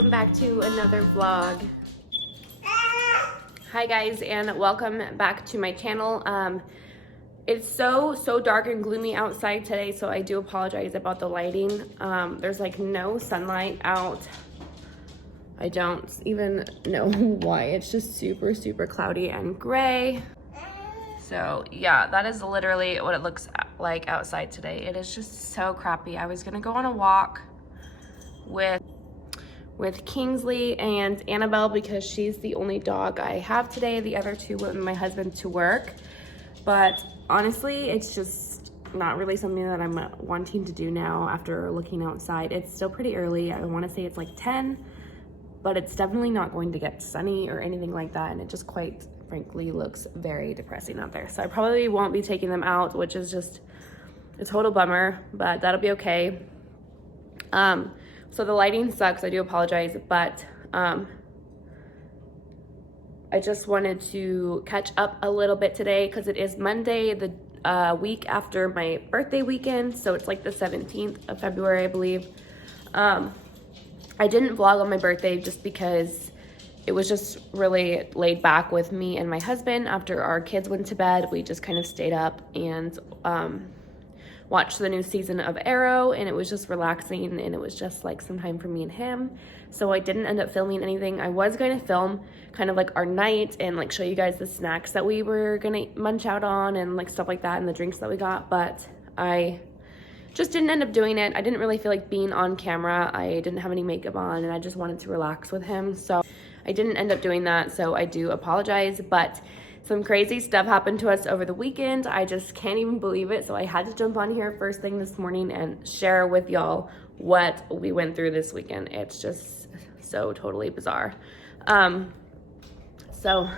welcome back to another vlog. Hi guys, and welcome back to my channel. It's so dark and gloomy outside today, so I do apologize about the lighting. There's like no sunlight out. I don't even know why. It's just super cloudy and gray. So yeah, that is literally what it looks like outside today. It is just so crappy. I was gonna go on a walk with Kingsley and Annabelle because she's the only dog I have today. The other two went with my husband to work. But honestly, it's just not really something that I'm wanting to do now after looking outside. It's still pretty early. I want to say it's like 10, but it's definitely not going to get sunny or anything like that. And it just quite frankly looks very depressing out there. So I probably won't be taking them out, which is just a total bummer, but that'll be okay. So the lighting sucks, I do apologize, but I just wanted to catch up a little bit today because it is Monday, the week after my birthday weekend, so it's like the 17th of February, I believe. I didn't vlog on my birthday just because it was just really laid back with me and my husband. After our kids went to bed, we just kind of stayed up and watched the new season of Arrow, and it was just relaxing, and it was just like some time for me and him. So I didn't end up filming anything. I was going to film kind of like our night and like show you guys the snacks that we were gonna munch out on and like stuff like that and the drinks that we got, but I just didn't end up doing it. I didn't really feel like being on camera. I didn't have any makeup on and I just wanted to relax with him, so I didn't end up doing that, so I do apologize. But some crazy stuff happened to us over the weekend. I just can't even believe it. So I had to jump on here first thing this morning and share with y'all what we went through this weekend. It's just so totally bizarre. So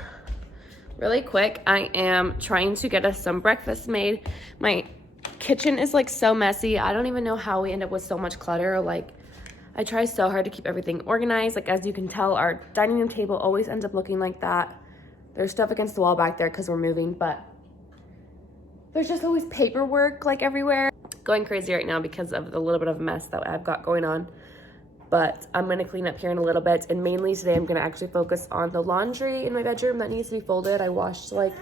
really quick, I am trying to get us some breakfast made. My kitchen is like so messy. I don't even know how we end up with so much clutter. Like, I try so hard to keep everything organized. Like, as you can tell, our dining room table always ends up looking like that. There's stuff against the wall back there because we're moving, but there's just always paperwork like everywhere. Going crazy right now because of the little bit of mess that I've got going on. But I'm gonna clean up here in a little bit, and mainly today I'm gonna actually focus on the laundry in my bedroom that needs to be folded. I washed like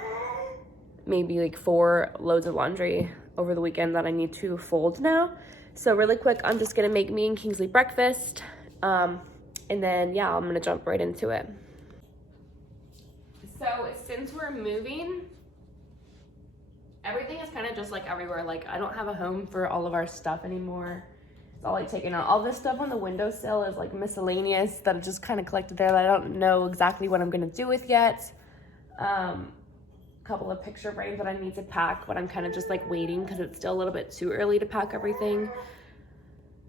maybe like 4 loads of laundry over the weekend that I need to fold now. So really quick, I'm just gonna make me and Kingsley breakfast. And then yeah, I'm gonna jump right into it. So since we're moving, everything is kind of just like everywhere. Like, I don't have a home for all of our stuff anymore. It's all like taken out. All this stuff on the windowsill is like miscellaneous that I just kind of collected there that I don't know exactly what I'm gonna do with yet. Couple of picture frames that I need to pack, but I'm kind of just like waiting because it's still a little bit too early to pack everything.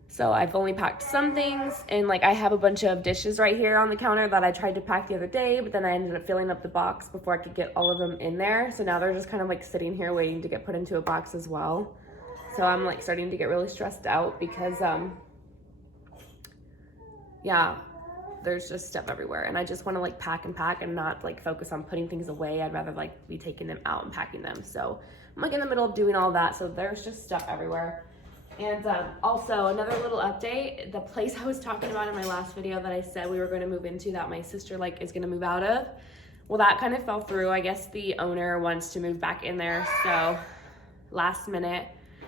So I've only packed some things, and like I have a bunch of dishes right here on the counter that I tried to pack the other day, but then I ended up filling up the box before I could get all of them in there. So now they're just kind of like sitting here waiting to get put into a box as well. So I'm like starting to get really stressed out because yeah, there's just stuff everywhere, and I just want to like pack and not like focus on putting things away. I'd rather like be taking them out and packing them. So I'm like in the middle of doing all that, so there's just stuff everywhere. And also another little update, the place I was talking about in my last video that I said we were going to move into that my sister like is going to move out of, well, that kind of fell through. I guess the owner wants to move back in there, so last minute.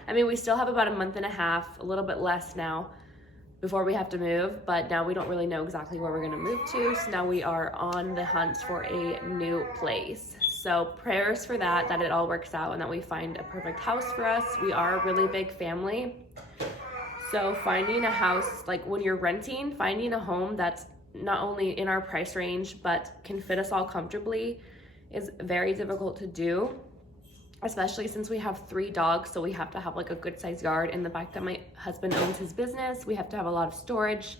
I mean, we still have about a month and a half, a little bit less now, before we have to move, but now we don't really know exactly where we're going to move to, so now we are on the hunt for a new place. So prayers for that it all works out and that we find a perfect house for us. We are a really big family. So finding a house, like when you're renting, finding a home that's not only in our price range, but can fit us all comfortably is very difficult to do, especially since we have 3 dogs. So we have to have like a good sized yard. And the fact that my husband owns his business, we have to have a lot of storage,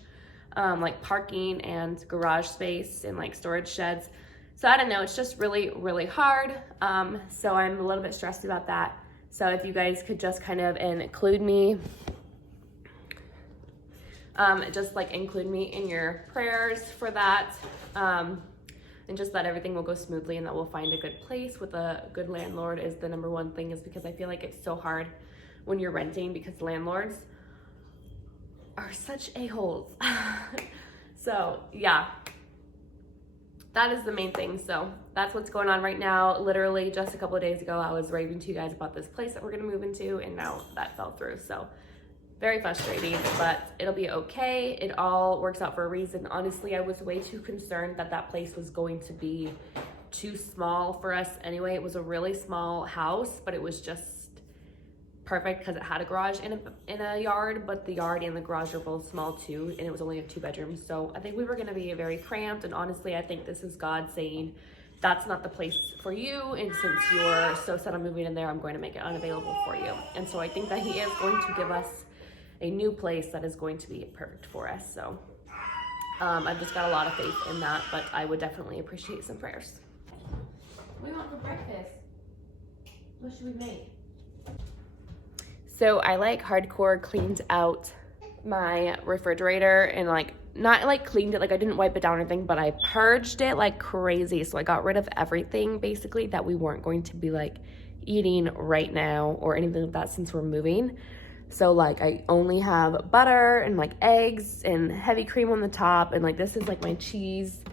like parking and garage space and like storage sheds. So I don't know, it's just really hard. So I'm a little bit stressed about that. So if you guys could just kind of include me, just like include me in your prayers for that. And just that everything will go smoothly and that we'll find a good place with a good landlord is the number one thing, is because I feel like it's so hard when you're renting because landlords are such a-holes. So yeah, that is the main thing. So that's what's going on right now. Literally just a couple of days ago, I was raving to you guys about this place that we're gonna move into, and now that fell through. So very frustrating, but it'll be okay. It all works out for a reason. Honestly, I was way too concerned that that place was going to be too small for us anyway. It was a really small house, but it was just perfect because it had a garage in a yard, but the yard and the garage are both small too, and it was only a 2-bedroom. So I think we were going to be very cramped, and honestly, I think this is God saying that's not the place for you, and since you're so set on moving in there, I'm going to make it unavailable for you. And so I think that he is going to give us a new place that is going to be perfect for us. So I've just got a lot of faith in that, but I would definitely appreciate some prayers. What do we want for breakfast? What should we make? So I like hardcore cleaned out my refrigerator, and like not like cleaned it, like I didn't wipe it down or anything, but I purged it like crazy. So I got rid of everything basically that we weren't going to be like eating right now or anything like that since we're moving. So like I only have butter and like eggs and heavy cream on the top, and like this is like my cheese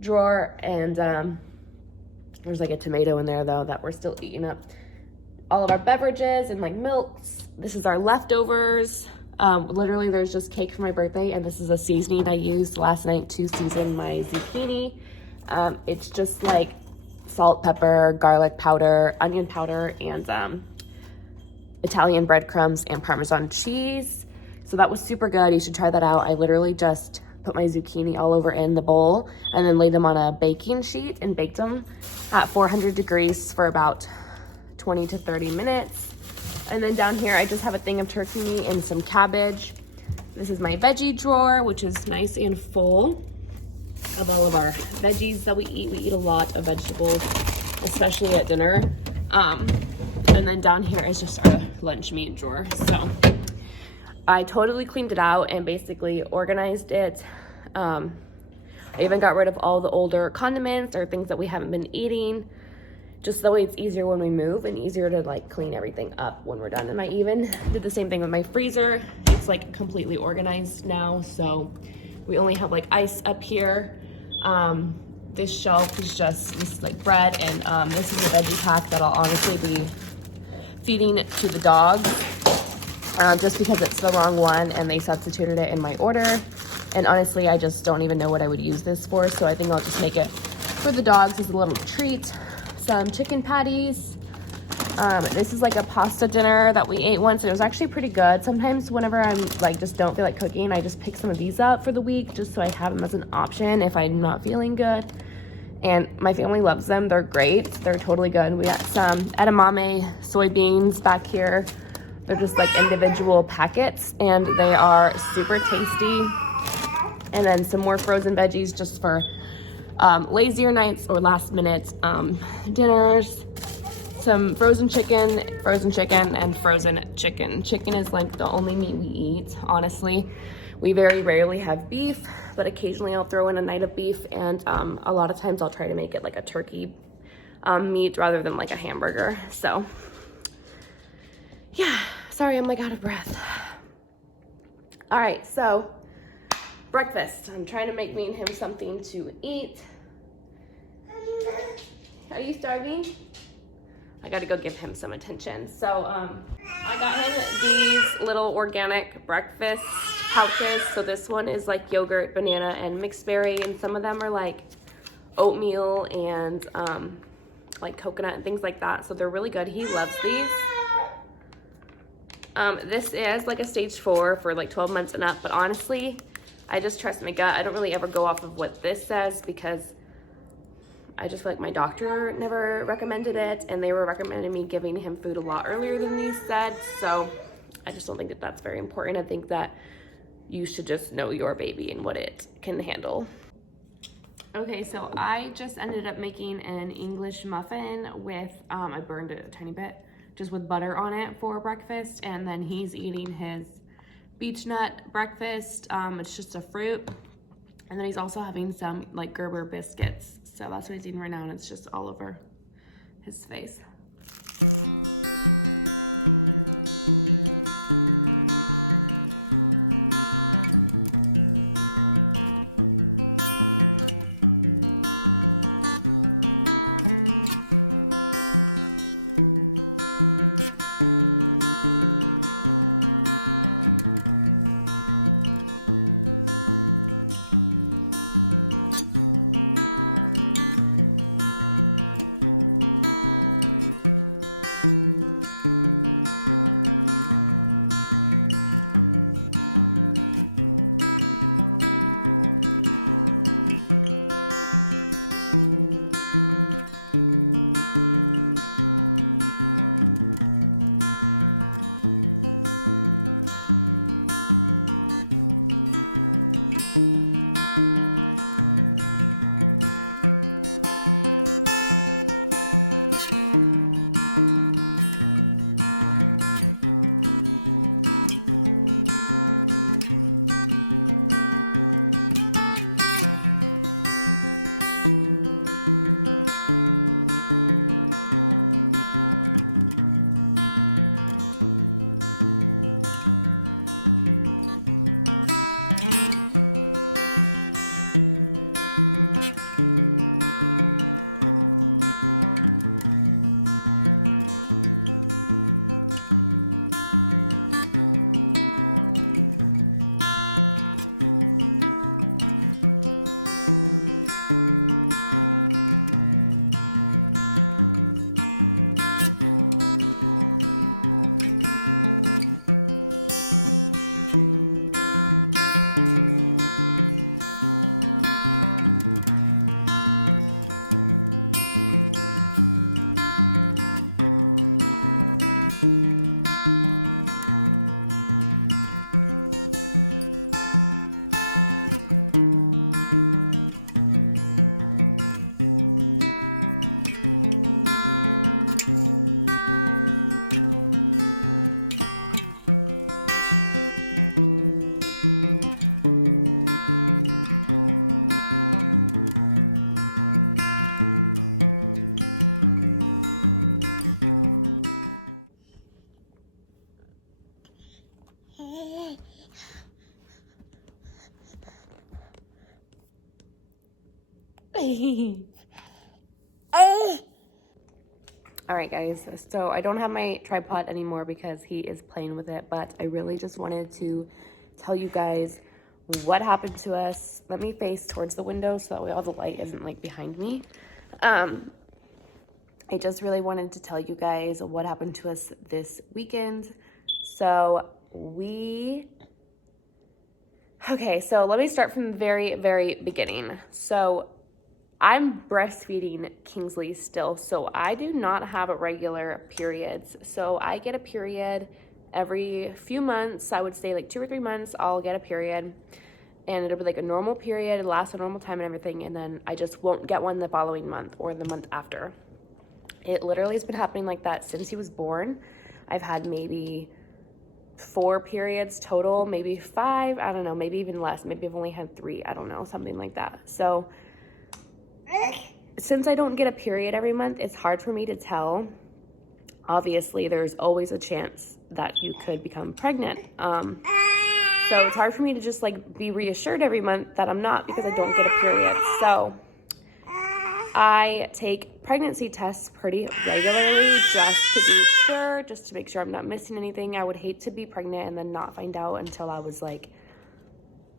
drawer, and there's like a tomato in there though that we're still eating up. All of our beverages and like milks. This is our leftovers. Literally there's just cake for my birthday, and this is a seasoning I used last night to season my zucchini. It's just like salt, pepper, garlic powder, onion powder, and Italian breadcrumbs and Parmesan cheese. So that was super good. You should try that out. I literally just put my zucchini all over in the bowl and then laid them on a baking sheet and baked them at 400 degrees for about 20 to 30 minutes. And then down here, I just have a thing of turkey meat and some cabbage. This is my veggie drawer, which is nice and full of all of our veggies that we eat. We eat a lot of vegetables, especially at dinner. And then down here is just our lunch meat drawer. So I totally cleaned it out and basically organized it. I even got rid of all the older condiments or things that we haven't been eating, just that way it's easier when we move and easier to like clean everything up when we're done. And I even did the same thing with my freezer. It's like completely organized now. So we only have like ice up here. This shelf is just this like bread, and this is a veggie pack that I'll honestly be feeding to the dogs just because it's the wrong one and they substituted it in my order. And honestly, I just don't even know what I would use this for. So I think I'll just make it for the dogs as a little treat. Some chicken patties. This is like a pasta dinner that we ate once, and it was actually pretty good. Sometimes whenever I'm like just don't feel like cooking, I just pick some of these up for the week just so I have them as an option if I'm not feeling good. And my family loves them. They're great. They're totally good. We got some edamame soybeans back here. They're just like individual packets, and they are super tasty. And then some more frozen veggies just for lazier nights or last minute dinners. Some frozen chicken, and frozen chicken. Chicken is like the only meat we eat, honestly. We very rarely have beef, but occasionally I'll throw in a night of beef, and a lot of times I'll try to make it like a turkey meat rather than like a hamburger. So yeah, sorry, I'm like out of breath. All right, so breakfast. I'm trying to make me and him something to eat. Are you starving? I gotta go give him some attention. So I got him these little organic breakfast pouches. So this one is like yogurt, banana, and mixed berry, and some of them are like oatmeal and like coconut and things like that. So they're really good. He loves these. This is like a stage 4 for like 12 months and up, but honestly, I just trust my gut. I don't really ever go off of what this says because I just feel like my doctor never recommended it, and they were recommending me giving him food a lot earlier than these said. So I just don't think that that's very important. I think that you should just know your baby and what it can handle. Okay, so I just ended up making an English muffin with, I burned it a tiny bit, just with butter on it for breakfast. And then he's eating his beech nut breakfast. It's just a fruit. And then he's also having some like Gerber biscuits. So that's what he's eating right now, and it's just all over his face. All right, guys, so I don't have my tripod anymore because he is playing with it, but I really just wanted to tell you guys what happened to us. Let me face towards the window so that way all the light isn't like behind me. I just really wanted to tell you guys what happened to us this weekend. So so let me start from the very, very beginning. So I'm breastfeeding Kingsley still, so I do not have regular periods. So I get a period every few months. I would say like 2 or 3 months, I'll get a period. And it'll be like a normal period, it'll last a normal time and everything, and then I just won't get one the following month or the month after. It literally has been happening like that since he was born. I've had maybe 4 periods total, maybe 5, I don't know, maybe even less. Maybe I've only had 3, I don't know, something like that. So since I don't get a period every month, it's hard for me to tell. Obviously, there's always a chance that you could become pregnant. So it's hard for me to just like be reassured every month that I'm not because I don't get a period. So I take pregnancy tests pretty regularly just to be sure, just to make sure I'm not missing anything. I would hate to be pregnant and then not find out until I was like,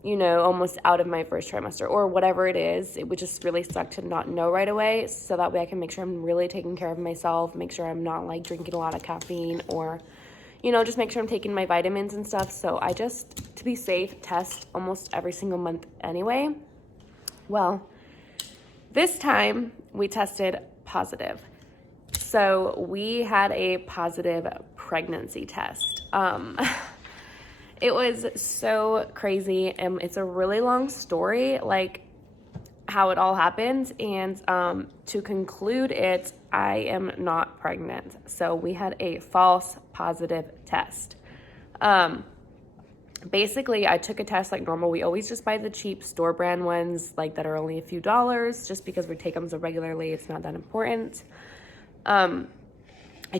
you know, almost out of my first trimester or whatever it is. It would just really suck to not know right away, so that way I can make sure I'm really taking care of myself, make sure I'm not like drinking a lot of caffeine, or, you know, just make sure I'm taking my vitamins and stuff. So I just, to be safe, test almost every single month anyway. Well, this time we tested positive. So we had a positive pregnancy test. It was so crazy, and it's a really long story, like how it all happened. And to conclude it, I am not pregnant. So we had a false positive test. Basically, I took a test like normal. We always just buy the cheap store brand ones, like that are only a few dollars, just because we take them so regularly. It's not that important. I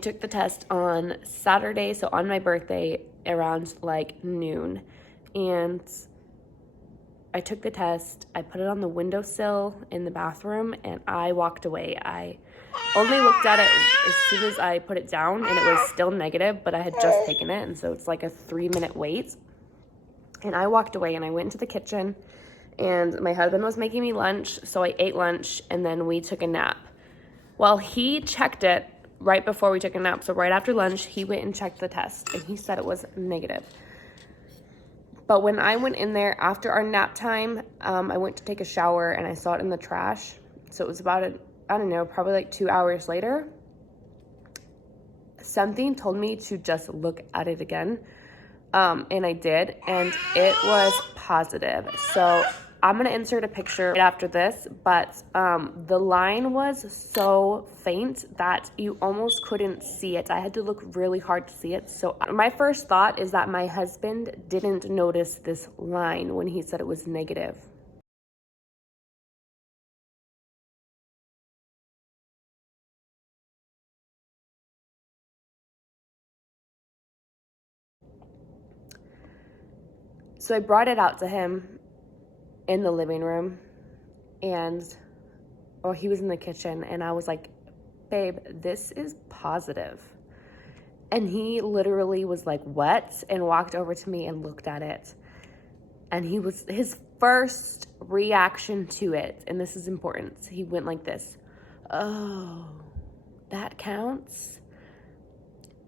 took the test on Saturday, so on my birthday, around like noon, and I took the test. I put it on the windowsill in the bathroom, and I walked away. I only looked at it as soon as I put it down, and it was still negative, but I had just taken it, and so it's like a 3-minute wait. And I walked away, and I went into the kitchen, and my husband was making me lunch, so I ate lunch, and then we took a nap. Well, he checked it right before we took a nap, so right after lunch, he went and checked the test, and he said it was negative. But when I went in there after our nap time, I went to take a shower, and I saw it in the trash. So it was about, I don't know, probably like 2 hours later. Something told me to just look at it again, and I did, and it was positive. So I'm going to insert a picture right after this, but the line was so faint that you almost couldn't see it. I had to look really hard to see it. So my first thought is that my husband didn't notice this line when he said it was negative. So I brought it out to him in the living room, and he was in the kitchen, and I was like, babe, this is positive. And he literally was like, what? And walked over to me and looked at it. And his first reaction to it, and this is important, he went like this, oh, that counts?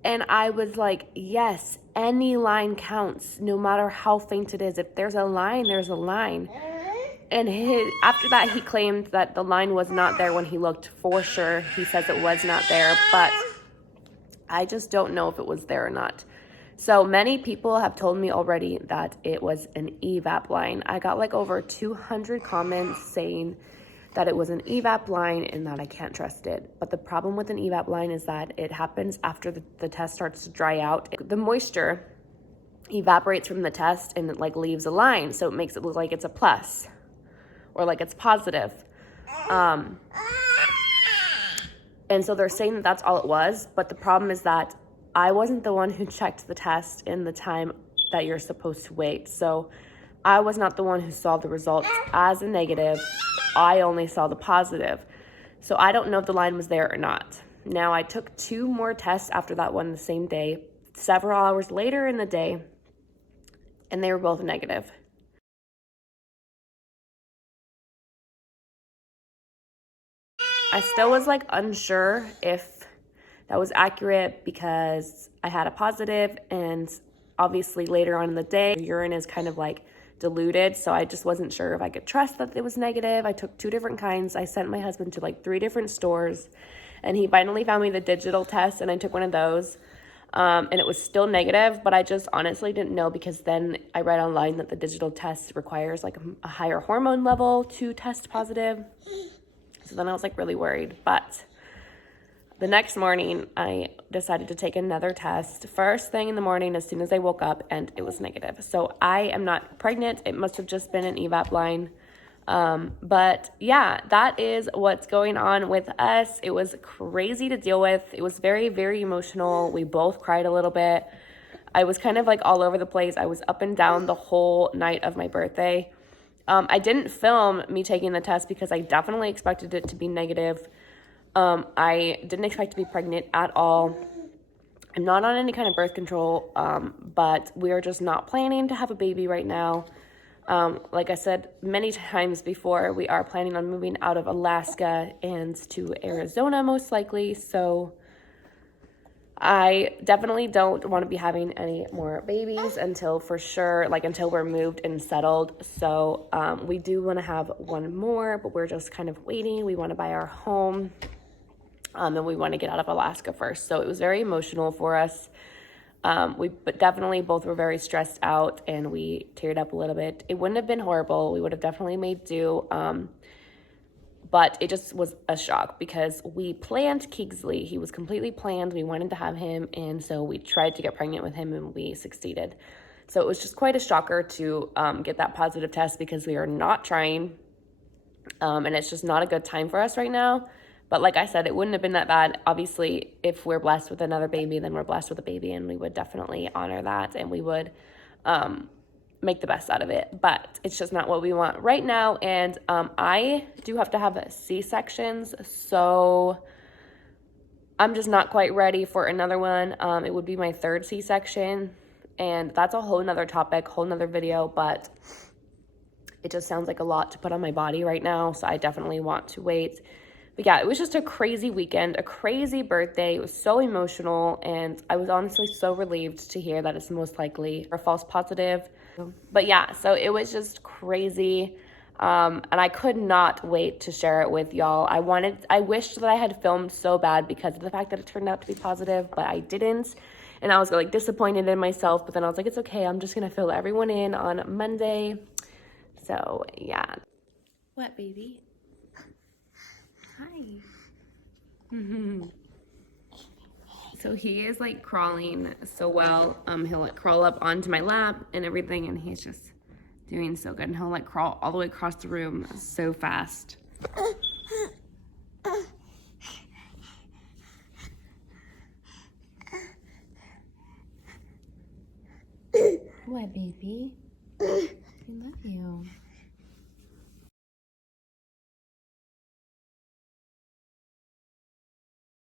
And I was like, yes, any line counts, no matter how faint it is. If there's a line, there's a line. And after that, he claimed that the line was not there when he looked. For sure, he says it was not there, but I just don't know if it was there or not. So many people have told me already that it was an evap line. I got like over 200 comments saying that it was an evap line and that I can't trust it. But the problem with an evap line is that it happens after the test starts to dry out. The moisture evaporates from the test and it like leaves a line, so it makes it look like it's a plus or like it's positive. And so they're saying that that's all it was, but the problem is that I wasn't the one who checked the test in the time that you're supposed to wait. So I was not the one who saw the results as a negative. I only saw the positive. So I don't know if the line was there or not. Now, I took 2 more tests after that one the same day, several hours later in the day, and they were both negative. I still was like unsure if that was accurate because I had a positive, and obviously later on in the day, urine is kind of like diluted, so I just wasn't sure if I could trust that it was negative. I took 2 different kinds. I sent my husband to like 3 different stores, and he finally found me the digital test, and I took one of those, and it was still negative, but I just honestly didn't know because then I read online that the digital test requires like a higher hormone level to test positive. So then I was like really worried, but the next morning I decided to take another test first thing in the morning as soon as I woke up, and it was negative. So I am not pregnant. It must have just been an evap line. But yeah, that is what's going on with us. It was crazy to deal with. It was very, very emotional. We both cried a little bit. I was kind of like all over the place. I was up and down the whole night of my birthday. I didn't film me taking the test because I definitely expected it to be negative. I didn't expect to be pregnant at all. I'm not on any kind of birth control, but we are just not planning to have a baby right now. Like I said many times before, we are planning on moving out of Alaska and to Arizona most likely, so I definitely don't want to be having any more babies until for sure, like until we're moved and settled. So we do want to have one more, but we're just kind of waiting. We want to buy our home, and we want to get out of Alaska first. So it was very emotional for us. But definitely both were very stressed out, and we teared up a little bit. It wouldn't have been horrible. We would have definitely made do. But it just was a shock because we planned Kingsley. He was completely planned. We wanted to have him, and so we tried to get pregnant with him, and we succeeded. So it was just quite a shocker to get that positive test because we are not trying, and it's just not a good time for us right now. But like I said, it wouldn't have been that bad. Obviously, if we're blessed with another baby, then we're blessed with a baby, and we would definitely honor that, and we would make the best out of it. But it's just not what we want right now, and I do have to have C-sections, so I'm just not quite ready for another one. It would be my 3rd C-section, and that's a whole nother topic, whole nother video, but it just sounds like a lot to put on my body right now, so I definitely want to wait. But yeah, it was just a crazy weekend, a crazy birthday. It was so emotional, and I was honestly so relieved to hear that it's most likely a false positive. But yeah, so it was just crazy, and I could not wait to share it with y'all. I wished that I had filmed so bad because of the fact that it turned out to be positive, but I didn't, and I was like disappointed in myself. But then I was like, it's okay, I'm just gonna fill everyone in on Monday. So yeah. What, baby? Hi. So he is like crawling so well. He'll like crawl up onto my lap and everything, and he's just doing so good. And he'll like crawl all the way across the room so fast. What, baby? I love you.